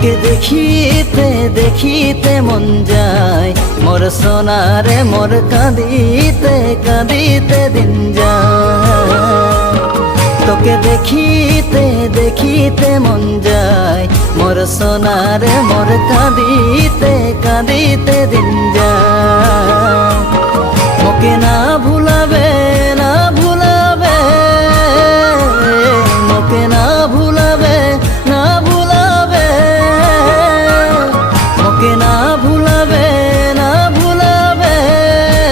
তোকে দেখিতে দেখিতে মন যায় মোর সোনারে, মোর কাঁদিতে কাঁদিতে দিন যায়। তোকে দেখিতে দেখিতে মন যায় মোর সোনারে, মোর কাঁদিতে কাঁদিতে দিন যায়।